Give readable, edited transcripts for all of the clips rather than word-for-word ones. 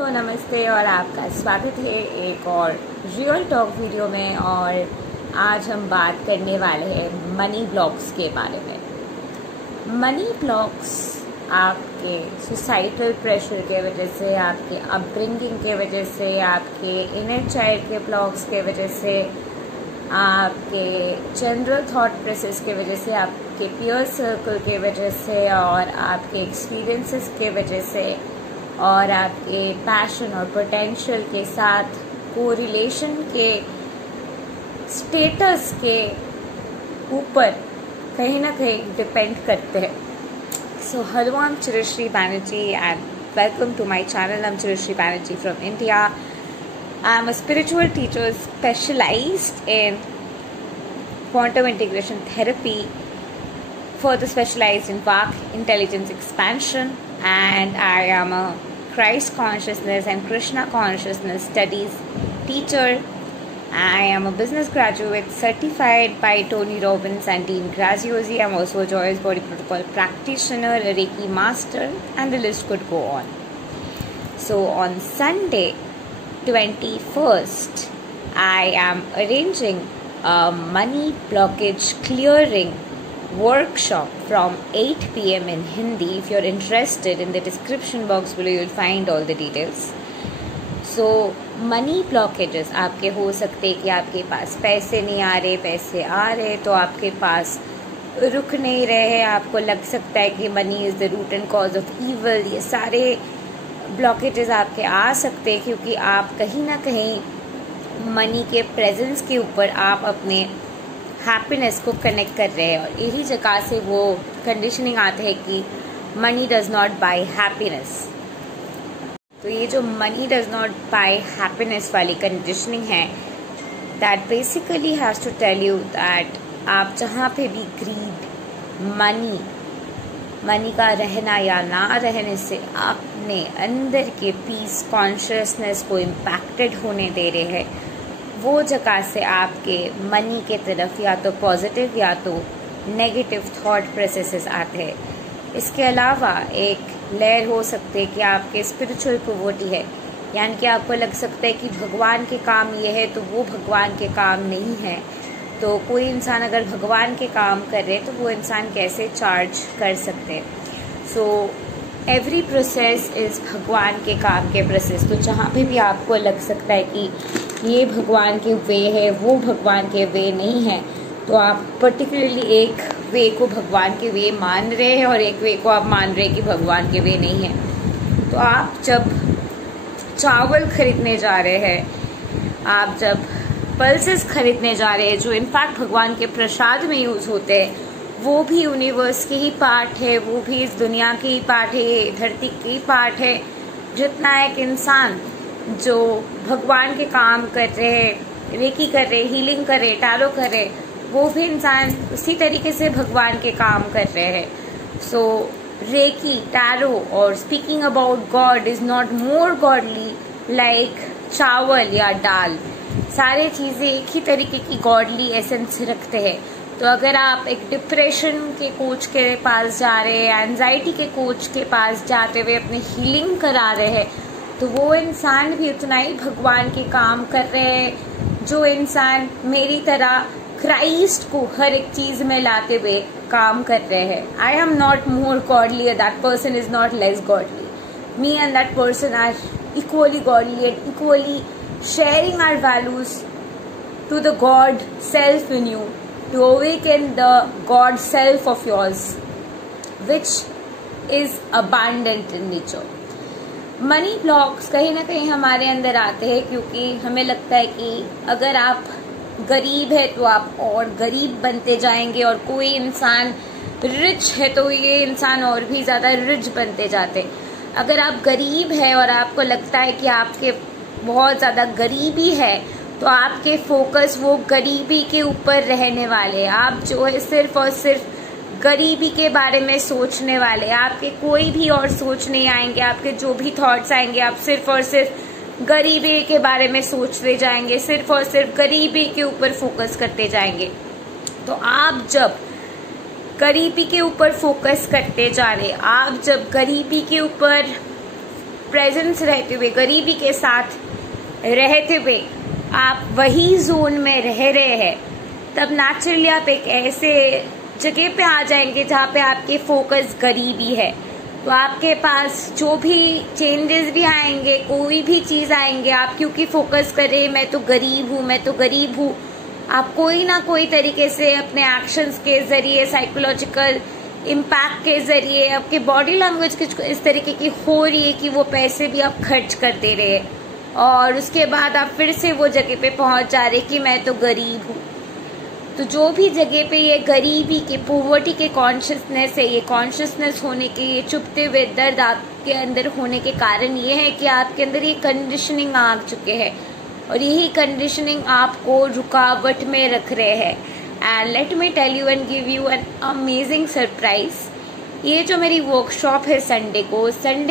Hello नमस्ते और आपका स्वागत है एक और रियल टॉक वीडियो में। और आज हम बात करने वाले हैं मनी ब्लॉक्स के बारे में। मनी ब्लॉक्स आपके सोसाइटल प्रेशर के वजह से, आपके अपब्रिंगिंग के वजह से, आपके इनर चाइल्ड के ब्लॉक्स के वजह से, आपके जनरल थॉट प्रोसेस के वजह से, आपके पीयर सर्कल के वजह से और आपके एक्सपीरियंसेस के वजह से और आपके पैशन और पोटेंशियल के साथ कोरिलेशन के स्टेटस के ऊपर कहीं ना कहीं डिपेंड करते हैं। So hello, I'm Chirashri Banerjee and welcome to my channel. I'm Chirashri Banerjee from India. I'm a spiritual teacher specialized in quantum integration therapy, further specialized in Vak intelligence expansion, and I am a Christ consciousness and Krishna consciousness studies teacher. I am a business graduate certified by Tony Robbins and Dean Graziosi. I'm also a Joyous Body Protocol practitioner, a Reiki master, and the list could go on. So on Sunday 21st, I am arranging a money blockage clearing workshop from 8 PM in Hindi. If you're interested, in the description box below you'll find all the details. So money blockages आपके हो सकते हैं कि आपके पास पैसे नहीं आ रहे, पैसे आ रहे तो आपके पास रुक नहीं रहे, आपको लग सकता है कि money is the root and cause of evil. ये सारे ब्लॉकेजेस आपके आ सकते हैं क्योंकि आप कहीं ना कहीं मनी के प्रेजेंस के ऊपर आप अपने हैप्पीनेस को कनेक्ट कर रहे हैं और यही जगह से वो कंडीशनिंग आते हैं कि money does not buy happiness. तो ये जो money does not buy happiness वाली कंडीशनिंग है, that basically has to tell you that आप जहाँ पे भी ग्रीड, मनी का रहना या ना रहने से अपने अंदर के पीस कॉन्शियसनेस को इम्पैक्टेड होने दे रहे हैं, वो जगह से आपके मनी के तरफ या तो पॉजिटिव या तो नेगेटिव थॉट प्रोसेसेस आते हैं। इसके अलावा एक लेयर हो सकते हैं कि आपके स्पिरिचुअल प्रोवर्टी है, यानी कि आपको लग सकता है कि भगवान के काम ये है तो वो भगवान के काम नहीं है। तो कोई इंसान अगर भगवान के काम कर रहे तो वो इंसान कैसे चार्ज कर सकते हैं। सो एवरी प्रोसेस इज़ भगवान के काम के प्रोसेस। तो जहाँ पे भी आपको लग सकता है कि ये भगवान के वे है, वो भगवान के वे नहीं है, तो आप पर्टिकुलरली एक वे को भगवान के वे मान रहे हैं और एक वे को आप मान रहे हैं कि भगवान के वे नहीं है। तो आप जब चावल खरीदने जा रहे हैं, आप जब पल्सेस खरीदने जा रहे हैं जो इनफैक्ट भगवान के प्रसाद में यूज़ होते हैं, वो भी यूनिवर्स के ही पार्ट है, वो भी इस दुनिया के ही पार्ट है, धरती के ही पार्ट है। जितना एक इंसान जो भगवान के काम कर रहे हैं, रेकी कर रहे, हीलिंग कर रहे, टारो कर रहे, वो भी इंसान उसी तरीके से भगवान के काम कर रहे हैं। सो रेकी, टारो और speaking about God is not more godly like चावल या दाल। सारे चीज़ें एक ही तरीके की गॉडली एसेंस रखते हैं। तो अगर आप एक डिप्रेशन के कोच के पास जा रहे हैं, एंजाइटी के कोच के पास जाते हुए अपनी हीलिंग करा रहे हैं, तो वो इंसान भी उतना ही भगवान के काम कर रहे हैं जो इंसान मेरी तरह क्राइस्ट को हर एक चीज में लाते हुए काम कर रहे हैं। I am not more godly, that person is not less godly. Me and that person are equally godly and equally sharing our values to the God self in you, to awaken the God self of yours, which is abundant in nature. Money blocks कहीं ना कहीं हमारे अंदर आते हैं क्योंकि हमें लगता है कि अगर आप गरीब है तो आप और गरीब बनते जाएंगे और कोई इंसान रिच है तो ये इंसान और भी ज़्यादा रिच बनते जाते। अगर आप गरीब है और आपको लगता है कि आपके बहुत ज़्यादा गरीबी है तो आपके फोकस वो गरीबी के ऊपर रहने वाले, आप जो है सिर्फ और सिर्फ गरीबी के बारे में सोचने वाले, आपके कोई भी और सोच नहीं आएंगे, आपके जो भी थॉट्स आएंगे आप सिर्फ और सिर्फ गरीबी के बारे में सोचते जाएंगे, सिर्फ और सिर्फ गरीबी के ऊपर फोकस करते जाएंगे। तो आप जब गरीबी के ऊपर फोकस करते जा रहे, आप जब गरीबी के ऊपर प्रेजेंस रहते हुए, गरीबी के साथ रहते हुए आप वही जोन में रह रहे हैं, तब नेचुरली आप एक ऐसे जगह पे आ जाएंगे जहाँ पे आपके फोकस गरीबी है। तो आपके पास जो भी चेंजेस भी आएंगे, कोई भी चीज़ आएंगे, आप क्योंकि फोकस कर रहे मैं तो गरीब हूँ, मैं तो गरीब हूँ, आप कोई ना कोई तरीके से अपने एक्शंस के जरिए, साइकोलॉजिकल इम्पैक्ट के जरिए, आपके बॉडी लैंग्वेज कुछ इस तरीके की हो रही है कि वो पैसे भी आप खर्च कर दे रहे हैं और उसके बाद आप फिर से वो जगह पे पहुंच जा रहे कि मैं तो गरीब हूँ। तो जो भी जगह पे ये गरीबी के, पॉवर्टी के कॉन्शियसनेस है, ये कॉन्शियसनेस होने के, ये चुपते हुए दर्द आपके अंदर होने के कारण ये है कि आपके अंदर ये कंडीशनिंग आ चुके हैं और यही कंडीशनिंग आपको रुकावट में रख रहे हैं। And let me tell you and give you an amazing surprise. ये जो मेरी वर्कशॉप है संडे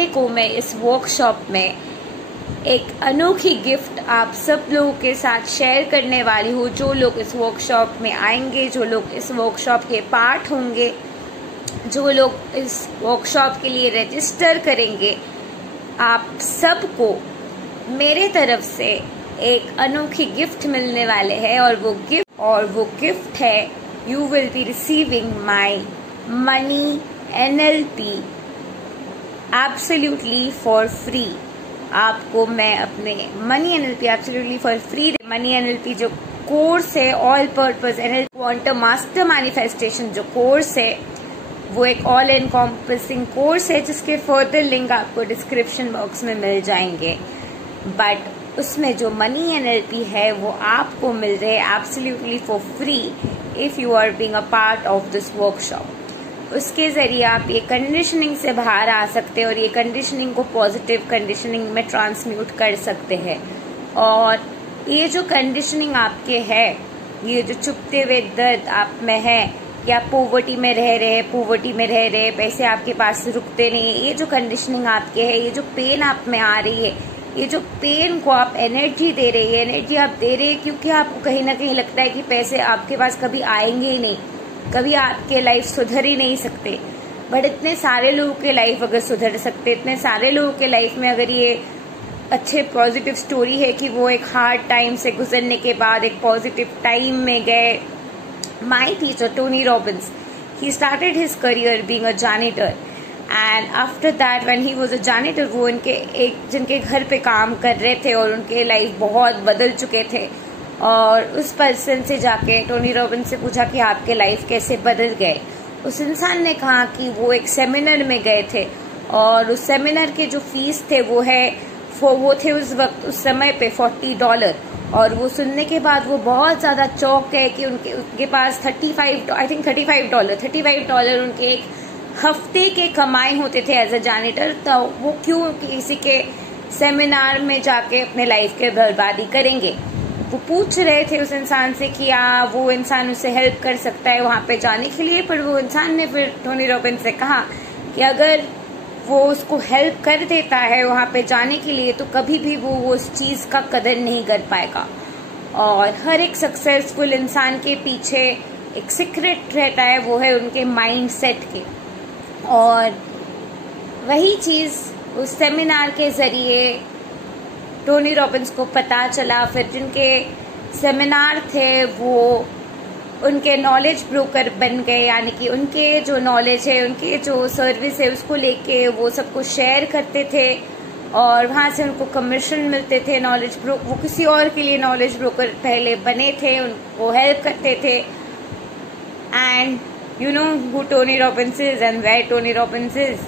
को मैं इस वर्कशॉप में एक अनोखी गिफ्ट आप सब लोगों के साथ शेयर करने वाली हूँ। जो लोग इस वर्कशॉप में आएंगे, जो लोग इस वर्कशॉप के पार्ट होंगे, जो लोग इस वर्कशॉप के लिए रजिस्टर करेंगे, आप सबको मेरे तरफ से एक अनोखी गिफ्ट मिलने वाले हैं और वो गिफ्ट है you will be receiving my money NLP absolutely for free. आपको मैं अपने money NLP absolutely for free, money NLP जो कोर्स है, all purpose NLP quantum master manifestation जो कोर्स है, वो एक ऑल एनकॉम्पसिंग कोर्स है जिसके फर्दर लिंक आपको डिस्क्रिप्शन बॉक्स में मिल जाएंगे। बट उसमें जो मनी NLP है वो आपको मिल रहे है absolutely for free if you are being a part of this workshop. उसके ज़रिए आप ये कंडीशनिंग से बाहर आ सकते हैं और ये कंडीशनिंग को पॉजिटिव कंडीशनिंग में ट्रांसम्यूट कर सकते हैं। और ये जो कंडीशनिंग आपके है, ये जो चुपते हुए दर्द आप में है कि आप पॉवर्टी में रह रहे, पैसे आपके पास रुकते नहीं, ये जो कंडीशनिंग आपके है, ये जो पेन आप में आ रही है, ये जो पेन को आप एनर्जी दे रही है, एनर्जी आप दे रहे हैं क्योंकि आपको कहीं ना कहीं लगता है कि पैसे आपके पास कभी आएंगे ही नहीं, कभी आपके लाइफ सुधर ही नहीं सकते। बट इतने सारे लोगों के लाइफ अगर सुधर सकते, इतने सारे लोगों के लाइफ में अगर ये अच्छे पॉजिटिव स्टोरी है कि वो एक हार्ड टाइम से गुजरने के बाद एक पॉजिटिव टाइम में गए। My teacher Tony Robbins, he started his career being a janitor and after that when he was a janitor, वो जिनके घर पे काम कर रहे थे और उनके लाइफ बहुत बदल चुके थे। और उस पर्सन से जाके टोनी रॉबिन्स से पूछा कि आपके लाइफ कैसे बदल गए। उस इंसान ने कहा कि वो एक सेमिनार में गए थे और उस सेमिनार के जो फीस थे वो थे उस समय पे $40। और वो सुनने के बाद वो बहुत ज़्यादा चौंक गए कि उनके पास $35 उनके एक हफ्ते के कमाई होते थे एज अ जैनिटर। तो वो क्यों किसी के सेमिनार में जाके अपने लाइफ के बर्बादी करेंगे। वो पूछ रहे थे उस इंसान से कि वो इंसान उससे हेल्प कर सकता है वहाँ पे जाने के लिए। पर वो इंसान ने फिर टोनी रॉबिन्स से कहा कि अगर वो उसको हेल्प कर देता है वहाँ पे जाने के लिए तो कभी भी वो उस चीज़ का कदर नहीं कर पाएगा। और हर एक सक्सेसफुल इंसान के पीछे एक सीक्रेट रहता है, वो है उनके माइंड सेट के। और वही चीज़ उस सेमिनार के ज़रिए टोनी रॉबिन्स को पता चला। फिर जिनके सेमिनार थे वो उनके नॉलेज ब्रोकर बन गए, यानी कि उनके जो नॉलेज है, उनके जो सर्विस है, उसको लेके वो सबको शेयर करते थे और वहाँ से उनको कमीशन मिलते थे। वो किसी और के लिए नॉलेज ब्रोकर पहले बने थे, उनको हेल्प करते थे। And you know who Tony Robbins is and where Tony Robbins is.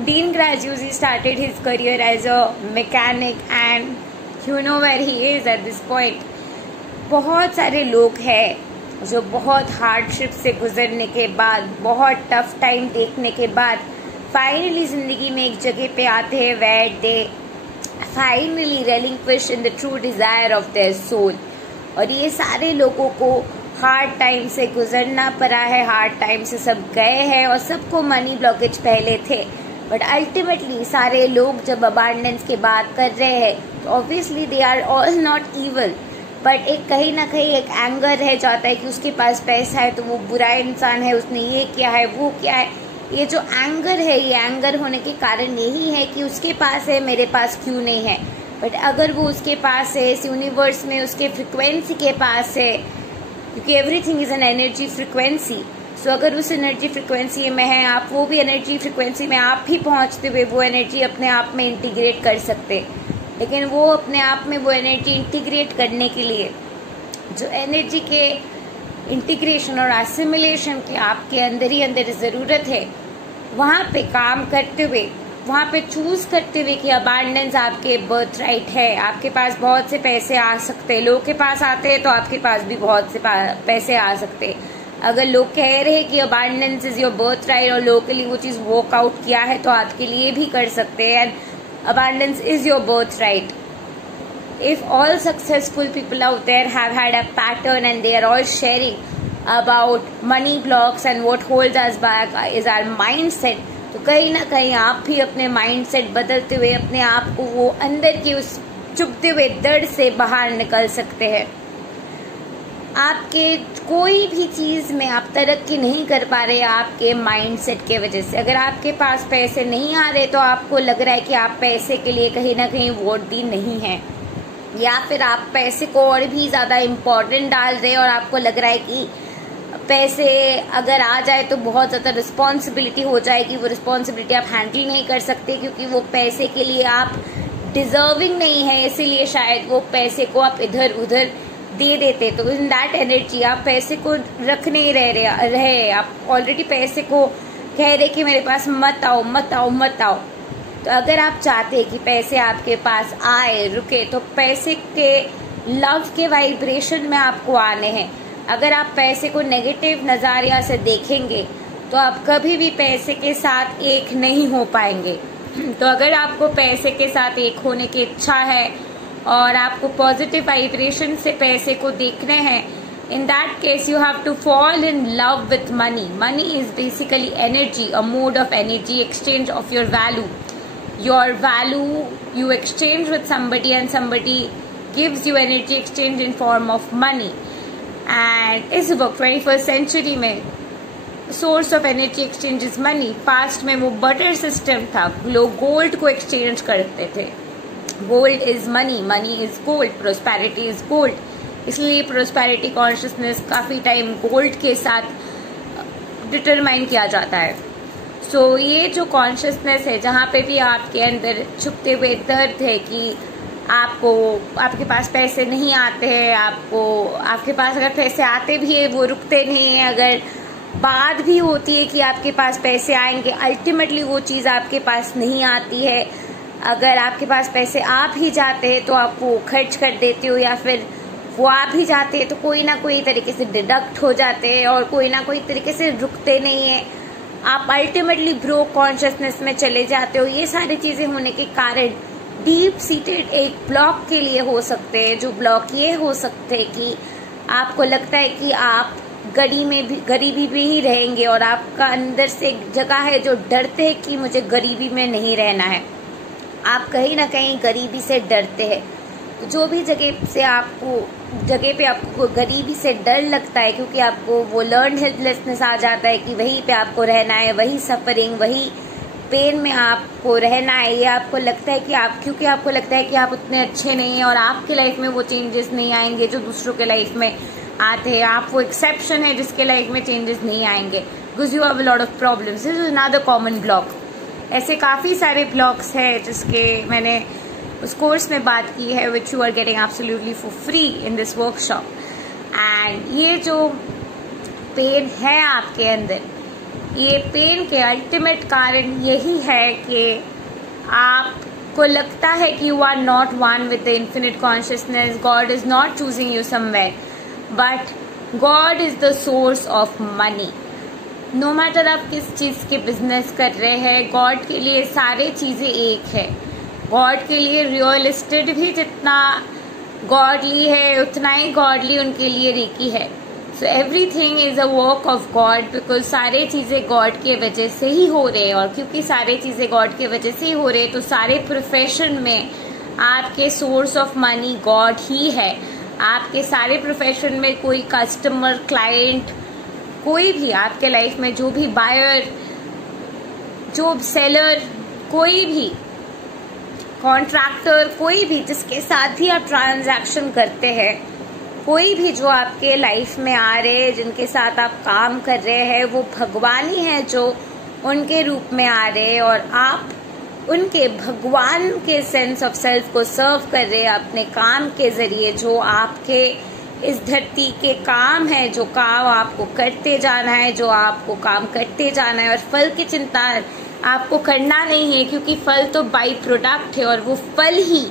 Dean Graziosi started his career as a mechanic and you know where he is at this point. बहुत सारे लोग हैं जो बहुत हार्डशिप से गुजरने के बाद, बहुत टफ टाइम देखने के बाद फाइनली ज़िंदगी में एक जगह पे आते हैं where they finally relinquish in the true desire of their soul. और ये सारे लोगों को हार्ड टाइम से गुजरना पड़ा है, हार्ड टाइम से सब गए हैं और सबको मनी ब्लॉकेज पहले थे। बट अल्टीमेटली सारे लोग जब अबांडेंस की बात कर रहे हैं तो obviously they are all not evil, but एक कहीं ना कहीं एक एंगर रह जाता है कि उसके पास पैसा है तो वो बुरा इंसान है, उसने ये किया है, वो किया है। ये जो एंगर है, ये एंगर होने के कारण यही है कि उसके पास है, मेरे पास क्यों नहीं है। बट अगर वो उसके पास है, इस यूनिवर्स में उसके फ्रिक्वेंसी के पास है, क्योंकि everything is an energy frequency. So अगर उस एनर्जी फ्रिक्वेंसी में है आप, वो भी एनर्जी फ्रिक्वेंसी में आप भी पहुंचते हुए वो एनर्जी अपने आप में इंटीग्रेट कर सकते। लेकिन वो अपने आप में वो एनर्जी इंटीग्रेट करने के लिए जो एनर्जी के इंटीग्रेशन और एसिमिलेशन के आपके अंदर ही अंदर ज़रूरत है, वहाँ पे काम करते हुए, वहाँ पे चूज करते हुए कि अबांडेंस आपके बर्थ राइट है। आपके पास बहुत से पैसे आ सकते हैं, लोग के पास आते हैं तो आपके पास भी बहुत से पैसे आ सकते हैं। अगर लोग कह रहे हैं कि abundance is your birth right और लोगों के लिए वो चीज़ वर्कआउट किया है तो आपके लिए भी कर सकते हैं। And abundance is your birth right. If all successful people out there have had a pattern and they are all sharing about money blocks and what holds us back is our mindset, तो कहीं ना कहीं आप भी अपने mindset बदलते हुए अपने आप को वो अंदर की उस चुभते हुए दर्द से बाहर निकल सकते हैं। आपके कोई भी चीज़ में आप तरक्की नहीं कर पा रहे आपके माइंडसेट के वजह से। अगर आपके पास पैसे नहीं आ रहे तो आपको लग रहा है कि आप पैसे के लिए कहीं ना कहीं वर्दी नहीं है, या फिर आप पैसे को और भी ज़्यादा इम्पोर्टेंट डाल रहे हैं और आपको लग रहा है कि पैसे अगर आ जाए तो बहुत ज़्यादा रिस्पॉन्सिबिलिटी हो जाएगी, वो रिस्पॉन्सिबिलिटी आप हैंडल नहीं कर सकते क्योंकि वो पैसे के लिए आप डिजर्विंग नहीं है, इसीलिए शायद वो पैसे को आप इधर उधर दे देते। तो इन दैट एनर्जी आप पैसे को रख नहीं रहे, आप ऑलरेडी पैसे को कह रहे कि मेरे पास मत आओ मत आओ मत आओ। तो अगर आप चाहते हैं कि पैसे आपके पास आए रुके, तो पैसे के लव के वाइब्रेशन में आपको आने हैं। अगर आप पैसे को नेगेटिव नज़रिया से देखेंगे तो आप कभी भी पैसे के साथ एक नहीं हो पाएंगे। तो अगर आपको पैसे के साथ एक होने की इच्छा है और आपको पॉजिटिव वाइब्रेशन से पैसे को देखने हैं, in that case you have to fall in love with money. Money is basically energy, a mode of energy exchange of your value. Your value you exchange with somebody and somebody gives you energy exchange in form of money. And इस वक्त 21st century में source of energy exchange is money. Past में वो barter system था, लोग gold को exchange करते थे। Gold is money, money is gold, prosperity is gold. इसलिए prosperity consciousness काफ़ी टाइम gold के साथ determine किया जाता है। सो ये जो कॉन्शियसनेस है, जहाँ पे भी आपके अंदर छुपते हुए दर्द है कि आपके पास पैसे नहीं आते हैं, आपके पास अगर पैसे आते भी है वो रुकते नहीं है, अगर बात भी होती है कि आपके पास पैसे आएंगे, अल्टीमेटली वो चीज़ आपके पास नहीं आती है। अगर आपके पास पैसे आ भी जाते हैं तो आप वो खर्च कर देते हो, या फिर वो आ भी जाते हैं तो कोई ना कोई तरीके से डिडक्ट हो जाते हैं और कोई ना कोई तरीके से रुकते नहीं है। आप अल्टीमेटली ब्रोक कॉन्शियसनेस में चले जाते हो। ये सारी चीज़ें होने के कारण डीप सीटेड एक ब्लॉक के लिए हो सकते हैं, जो ब्लॉक ये हो सकते हैं कि आपको लगता है कि आप गरीबी में ही रहेंगे और आपका अंदर से एक जगह है जो डरते हैं कि मुझे गरीबी में नहीं रहना है। आप कहीं ना कहीं गरीबी से डरते हैं। तो जो भी जगह पे आपको गरीबी से डर लगता है, क्योंकि आपको वो लर्न हेल्पलेसनेस आ जाता है कि वहीं पे आपको रहना है, वही सफरिंग, वही पेन में आपको रहना है। ये आपको लगता है कि क्योंकि आपको लगता है कि आप उतने अच्छे नहीं हैं और आपके लाइफ में वो चेंजेस नहीं आएंगे जो दूसरों के लाइफ में आते हैं। आप वो एक्सेप्शन है जिसके लाइफ में चेंजेस नहीं आएंगे, because you have a lot of problems. This is another common block. ऐसे काफ़ी सारे ब्लॉक्स हैं जिसके मैंने उस कोर्स में बात की है, which you are getting absolutely for free in this workshop. And ये जो पेन है आपके अंदर, ये पेन के अल्टीमेट कारण यही है कि आपको लगता है कि you are not one with the infinite consciousness. God is not choosing you somewhere, but God is the source of money. No matter आप किस चीज़ के बिजनेस कर रहे हैं, गॉड के लिए सारी चीज़ें एक है। गॉड के लिए रियल एस्टेट भी जितना गॉडली है उतना ही गॉडली उनके लिए रेकी है। So everything is a work of God, because सारे चीज़ें गॉड के वजह से ही हो रहे हैं। और क्योंकि सारे चीज़ें गॉड के वजह से ही हो रहे हैं तो सारे प्रोफेशन में आपके सोर्स ऑफ मनी गॉड ही है। आपके सारे प्रोफेशन में कोई कस्टमर, क्लाइंट, कोई भी आपके लाइफ में जो भी बायर जो सेलर, कोई भी कॉन्ट्रैक्टर, कोई भी जिसके साथ भी आप ट्रांजैक्शन करते हैं, कोई भी जो आपके लाइफ में आ रहे हैं, जिनके साथ आप काम कर रहे हैं, वो भगवान ही है जो उनके रूप में आ रहे हैं और आप उनके भगवान के सेंस ऑफ सेल्फ को सर्व कर रहे हैं अपने काम के जरिए। जो आपके इस धरती के काम है, जो काम आपको करते जाना है, जो आपको काम करते जाना है, और फल की चिंता आपको करना नहीं है, क्योंकि फल तो बाई प्रोडक्ट है और वो फल ही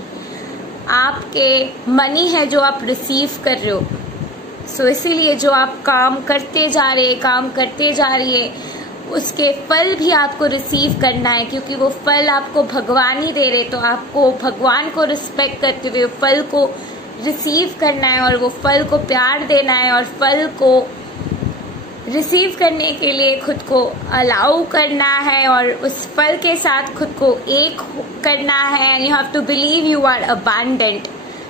आपके मनी है जो आप रिसीव कर रहे हो। सो इसीलिए जो आप काम करते जा रही है उसके फल भी आपको रिसीव करना है, क्योंकि वो फल आपको भगवान ही दे रहे। तो आपको भगवान को रिस्पेक्ट करते हुए फल को रिसीव करना है और वो फल को प्यार देना है और फल को रिसीव करने के लिए खुद को अलाउ करना है और उस फल के साथ खुद को एक करना है। And you have to believe you are abundant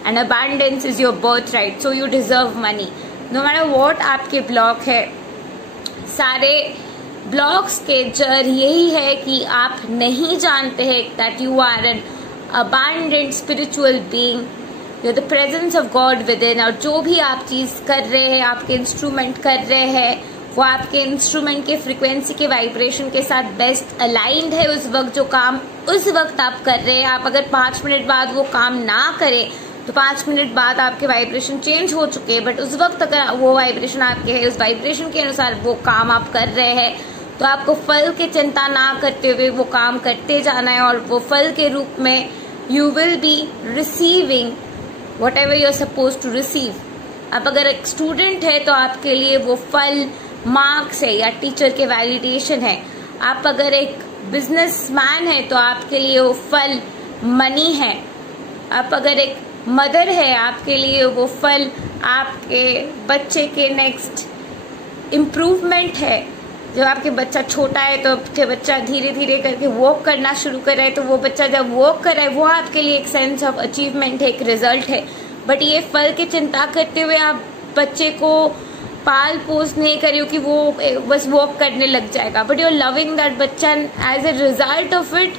and abundance is your birthright, so you deserve money no matter what आपके ब्लॉक है। सारे ब्लॉक्स के जड़ यही है कि आप नहीं जानते हैं that you are an abundant spiritual being, you are the presence of God within. और जो भी आप चीज कर रहे हैं, आपके इंस्ट्रूमेंट कर रहे हैं, वो आपके इंस्ट्रूमेंट के फ्रीक्वेंसी के वाइब्रेशन के साथ बेस्ट अलाइंड है। उस वक्त जो काम उस वक्त आप कर रहे हैं, आप अगर 5 मिनट बाद वो काम ना करें तो 5 मिनट बाद आपके वाइब्रेशन चेंज हो चुके हैं, बट उस वक्त अगर वो वाइब्रेशन आपके है, उस वाइब्रेशन के अनुसार वो काम आप कर रहे हैं, तो आपको फल की चिंता ना करते हुए वो काम करते जाना है और वो फल के रूप में you will be receiving whatever you are suppose to receive. आप अगर एक स्टूडेंट है तो आपके लिए वो फल मार्क्स है या टीचर के वैलिडेशन है। आप अगर एक बिजनेसमैन है तो आपके लिए वो फल मनी है। आप अगर एक मदर है, आपके लिए वो फल आपके बच्चे के नेक्स्ट इम्प्रूवमेंट है। जब आपके बच्चा छोटा है तो आपके बच्चा धीरे धीरे करके वॉक करना शुरू कर रहा है, तो वो बच्चा जब वॉक कर रहा है वो आपके लिए एक सेंस ऑफ अचीवमेंट है, एक रिजल्ट है। बट ये फल की चिंता करते हुए आप बच्चे को पाल पोस नहीं कर रही हो कि वो बस वॉक करने लग जाएगा, but you are loving that बच्चा as a result of it,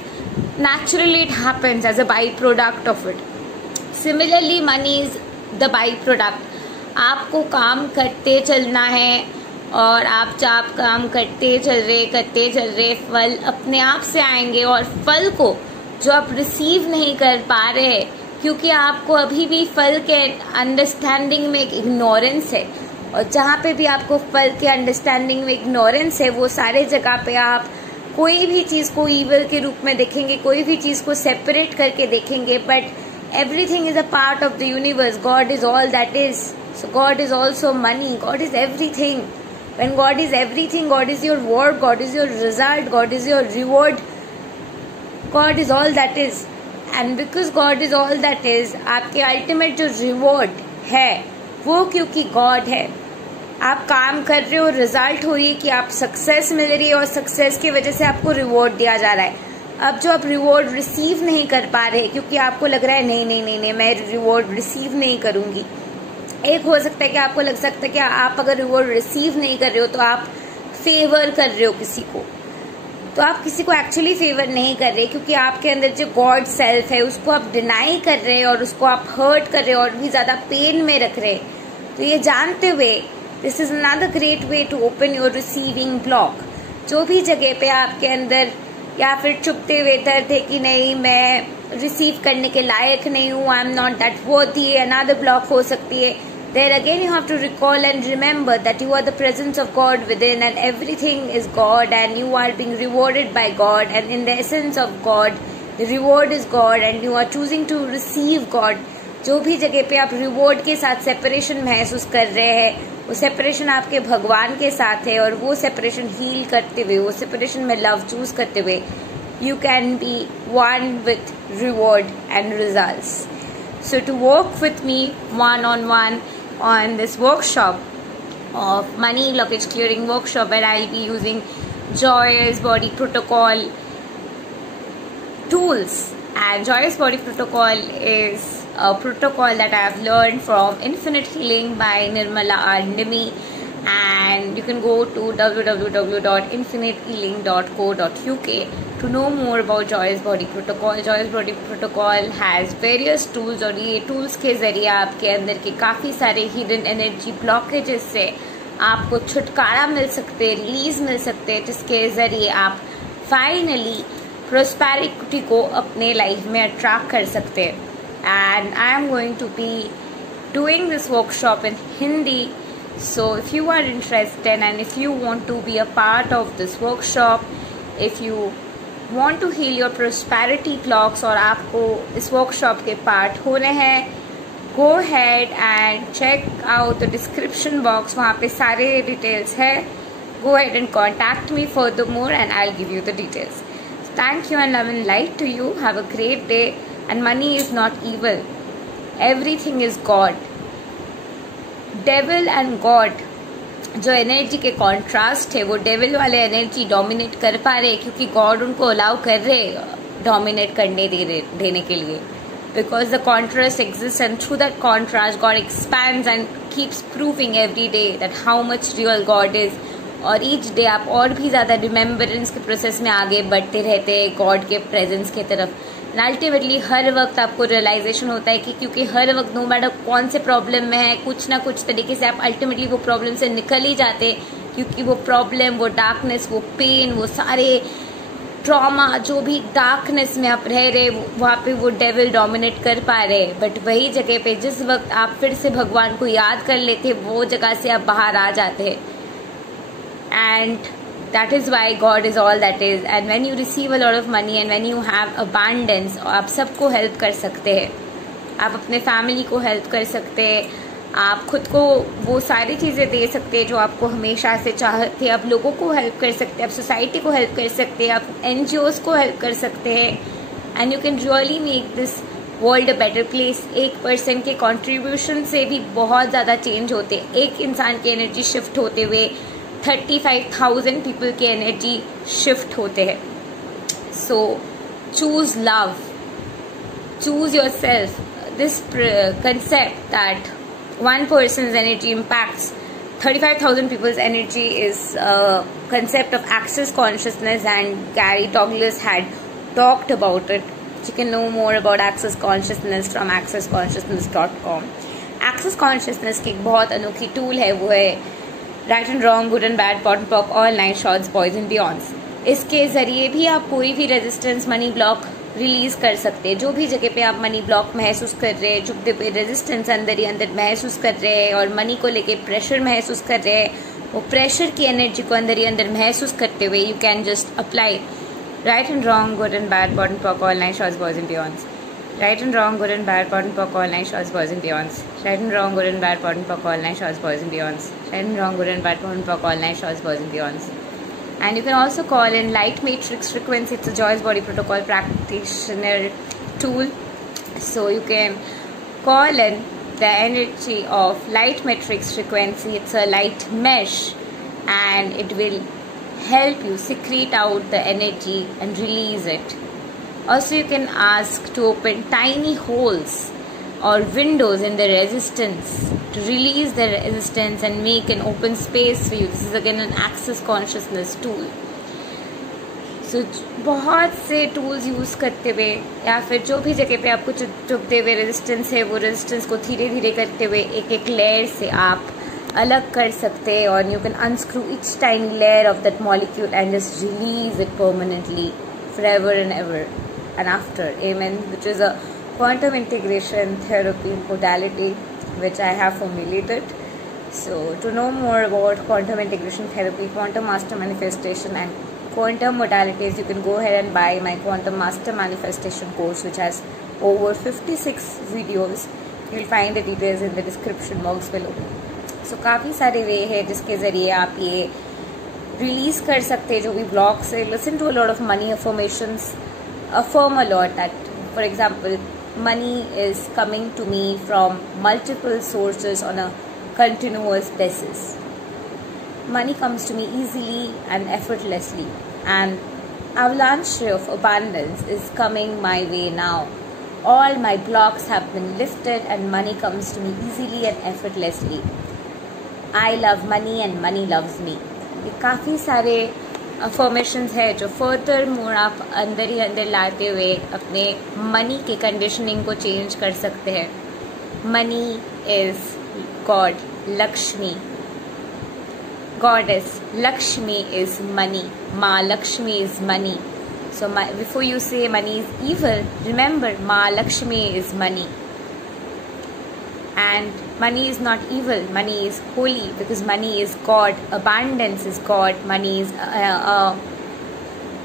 naturally it happens as a byproduct of it. Similarly, money is the byproduct. आपको काम करते चलना है और आप जब काम करते चल रहे फल अपने आप से आएंगे। और फल को जो आप रिसीव नहीं कर पा रहे हैं क्योंकि आपको अभी भी फल के अंडरस्टैंडिंग में एक इग्नोरेंस है, और जहाँ पे भी आपको फल के अंडरस्टैंडिंग में इग्नोरेंस है वो सारे जगह पे आप कोई भी चीज को ईवल के रूप में देखेंगे, कोई भी चीज को सेपरेट करके देखेंगे। But everything is a part of the universe. God is all that is, so God is also money, God is everything. When God is everything, God is your word, God is your result, God is your reward, God is all that is. And because God is all that is, आपके ultimate जो reward है वो क्योंकि God है। आप काम कर रहे हो, रिजल्ट हो रही है कि आप सक्सेस मिल रही है और सक्सेस की वजह से आपको रिवॉर्ड दिया जा रहा है। अब जो आप रिवॉर्ड रिसीव नहीं कर पा रहे क्योंकि आपको लग रहा है नहीं मैं रिवॉर्ड रिसीव नहीं करूंगी। एक हो सकता है कि आपको लग सकता है कि आप अगर रिवॉर्ड रिसीव नहीं कर रहे हो तो आप फेवर कर रहे हो किसी को, तो आप किसी को एक्चुअली फेवर नहीं कर रहे, क्योंकि आपके अंदर जो गॉड सेल्फ है उसको आप डिनाई कर रहे हैं और उसको आप हर्ट कर रहे हो और भी ज्यादा पेन में रख रहे हैं। तो ये जानते हुए this is another great way to open your receiving block. जो भी जगह पे आपके अंदर या फिर चुपते हुए दर्द है कि नहीं मैं रिसीव करने के लायक नहीं हूँ, आई एम नॉट दैट वर्दी, अनदर ब्लॉक हो सकती है। There again you have to recall and remember that you are the presence of God within and everything is God and you are being rewarded by God, and in the essence of God the reward is God and you are choosing to receive God. जो भी जगह पे आप reward के साथ separation महसूस कर रहे हैं वो सेपरेशन आपके भगवान के साथ है, और वो सेपरेशन हील करते हुए, वो सेपरेशन में लव चूज करते हुए you can be one with reward and results. So to work with me one-on-one on this workshop of money blockage clearing workshop, where I'll be using Joyous Body Protocol tools, and Joyous Body Protocol is a protocol that I have learned from Infinite Healing by Nirmala Nimi, and you can go to www.infinitehealing.co.uk to know more about Joyous Body Protocol, Joyous Body Protocol has various tools और ये tools के ज़रिए आपके अंदर के काफ़ी सारे hidden energy blockages से आपको छुटकारा मिल सकते, रिलीज मिल सकते, जिसके ज़रिए आप फाइनली prosperity को अपने लाइफ में अट्रैक्ट कर सकते. And I am going to be doing this workshop in Hindi. So if you are interested and if you want to be a part of this workshop, if you want to heal your prosperity clocks और आपको इस workshop के part होने हैं, go ahead and check out the description box. वहाँ पे सारे details है. Go ahead and contact me furthermore and I'll give you the details. Thank you and love and light to you. Have a great day. And money is not evil. Everything is God. Devil and God जो energy के contrast है, वो devil वाले energy dominate कर पा रहे क्योंकि God उनको अलाउ कर रहे डोमिनेट करने देने के लिए, because the contrast exist and through that contrast God expands and keeps proving every day that how much real God is. और ईच डे आप और भी ज़्यादा रिमेम्बरेंस के प्रोसेस में आगे बढ़ते रहते हैं गॉड के प्रेजेंस की तरफ. एंड अल्टीमेटली हर वक्त आपको रियलाइजेशन होता है कि क्योंकि हर वक्त नो मैटर कौन से प्रॉब्लम में है, कुछ ना कुछ तरीके से आप अल्टीमेटली वो प्रॉब्लम से निकल ही जाते, क्योंकि वो प्रॉब्लम, वो डार्कनेस, वो पेन, वो सारे ट्रॉमा, जो भी डार्कनेस में आप रह रहे वहाँ पे वो डेविल डोमिनेट कर पा रहे. बट वही जगह पे जिस वक्त आप फिर से भगवान को याद कर लेते, वो जगह से आप बाहर आ जाते. And that is why God is all that is. And when you receive a lot of money and when you have abundance, आप सबको हेल्प कर सकते हैं. आप अपने फैमिली को हेल्प कर सकते हैं, आप खुद को वो सारी चीज़ें दे सकते हैं जो आपको हमेशा से चाहते हैं. आप लोगों को हेल्प कर सकते हैं, आप सोसाइटी को हेल्प कर सकते हैं, आप NGOs को हेल्प कर सकते हैं. And you can really make this world a better place. एक पर्सन के कॉन्ट्रीब्यूशन से भी बहुत ज़्यादा चेंज होते हैं. एक इंसान की एनर्जी शिफ्ट होते हुए 35,000 पीपल की एनर्जी शिफ्ट होते हैं. So choose love, choose your self. This concept that one person's energy impacts 35,000 people's energy is a concept of access consciousness, and Gary Douglas had talked about it. You can know more about access consciousness from accessconsciousness.com. access consciousness की एक बहुत अनोखी tool है, वो है right and wrong, good and bad, pot and pock, all night shots, boys and beyonds. इसके जरिए भी आप कोई भी रेजिस्टेंस, मनी ब्लॉक रिलीज कर सकते हैं. जो भी जगह पे आप मनी ब्लॉक महसूस कर रहे हैं, जो पे रेजिस्टेंस अंदर ही अंदर महसूस कर रहे हैं और मनी को लेके प्रेशर महसूस कर रहे हैं, वो प्रेशर की एनर्जी को अंदर ही अंदर महसूस करते हुए you can just apply right and wrong, good and bad, pot and pock, all night shots, boys and beyonds. Right and wrong, good and bad, pot and pock, all night shots, boys and beyonds. Right and wrong, good and bad, pot and pock, all night shots, boys and beyonds. Right and wrong, good and bad, pot and pock, all night shots, boys and beyonds. And you can also call in Light Matrix Frequency. It's a Joyous Body Protocol practitioner tool. So you can call in the energy of Light Matrix Frequency. It's a light mesh, and it will help you secrete out the energy and release it. Also, you can ask to open tiny holes or windows in the resistance to release the resistance and make an open space for you. This is again an access consciousness tool. So, बहुत से tools use करते हुए या फिर जो भी जगह पे आपको चुभते हुए रेजिस्टेंस है, वो रेजिस्टेंस को धीरे धीरे करते हुए एक एक लेयर से आप अलग कर सकते हैं. और you can unscrew each tiny layer of that molecule and just release it permanently, forever and ever and after. Amen. Which is a quantum integration therapy modality which I have formulated. So to know more about quantum integration therapy, quantum master manifestation and quantum modalities, you can go ahead and buy my quantum master manifestation course, which has over 56 videos. You will find the details in the description box below. So काफ़ी सारे वे है जिसके ज़रिए आप ये release कर सकते हैं जो भी ब्लॉग्स है. Listen to a lot of money affirmations. Affirm a lot that, for example, money is coming to me from multiple sources on a continuous basis. Money comes to me easily and effortlessly, and avalanche of abundance is coming my way now. All my blocks have been lifted and money comes to me easily and effortlessly. I love money and money loves me. ये काफ़ी सारे affirmations है जो further more आप अंदर ही अंदर लाते हुए अपने मनी के कंडीशनिंग को चेंज कर सकते हैं. Money is God, Lakshmi, goddess Lakshmi is money, Ma Lakshmi is money. So before you say money is evil, remember Ma Lakshmi is money. And money is not evil, money is holy, because money is God, abundance is God, money is a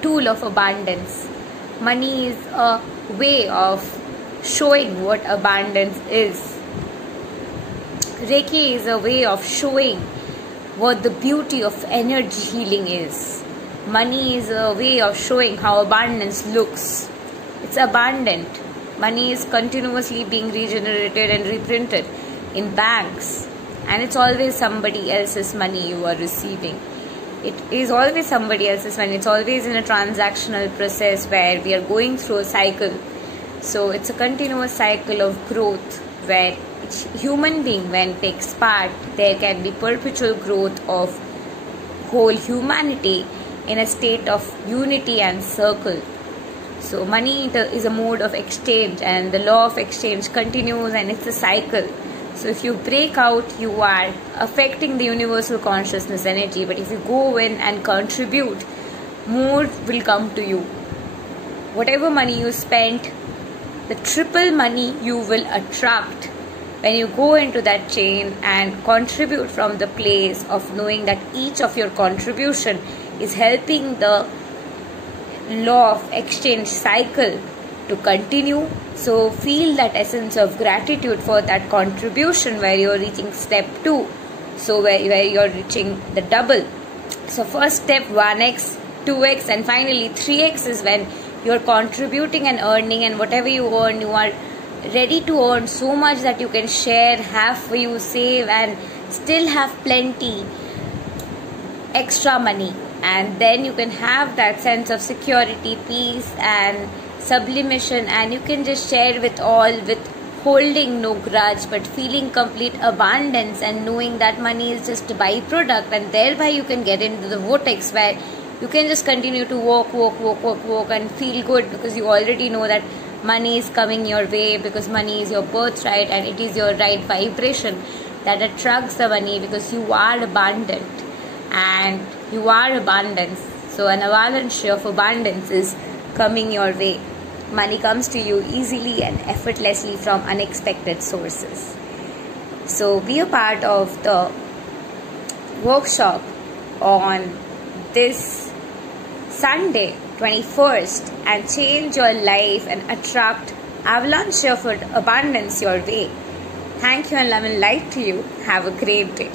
tool of abundance. Money is a way of showing what abundance is. Reiki is a way of showing what the beauty of energy healing is. Money is a way of showing how abundance looks. It's abundant. Money is continuously being regenerated and reprinted in banks, and it's always somebody else's money you are receiving. It is always somebody else's money. It's always in a transactional process where we are going through a cycle. So it's a continuous cycle of growth where each human being, when takes part, there can be perpetual growth of whole humanity in a state of unity and circle. So money is a mode of exchange, and the law of exchange continues, and it's a cycle. So if you break out, you are affecting the universal consciousness energy, but if you go in and contribute, more will come to you. Whatever money you spent, the triple money you will attract when you go into that chain and contribute from the place of knowing that each of your contribution is helping the law of exchange cycle to continue. So feel that essence of gratitude for that contribution where you're reaching step 2. So where you're reaching the double. So first step 1x, 2x, and finally 3x is when you're contributing and earning, and whatever you earn, you are ready to earn so much that you can share, have for you, save, and still have plenty extra money. And then you can have that sense of security, peace, and sublimation, and you can just share with all, with holding no grudge, but feeling complete abundance and knowing that money is just a byproduct, and thereby you can get into the vortex where you can just continue to walk and feel good, because you already know that money is coming your way, because money is your birthright and it is your right vibration that attracts the money, because you are abundant and you are abundance. So an avalanche of abundance is coming your way. Money comes to you easily and effortlessly from unexpected sources. So be a part of the workshop on this Sunday 21st and change your life and attract avalanche of abundance your way. Thank you, and love and light to you. Have a great day.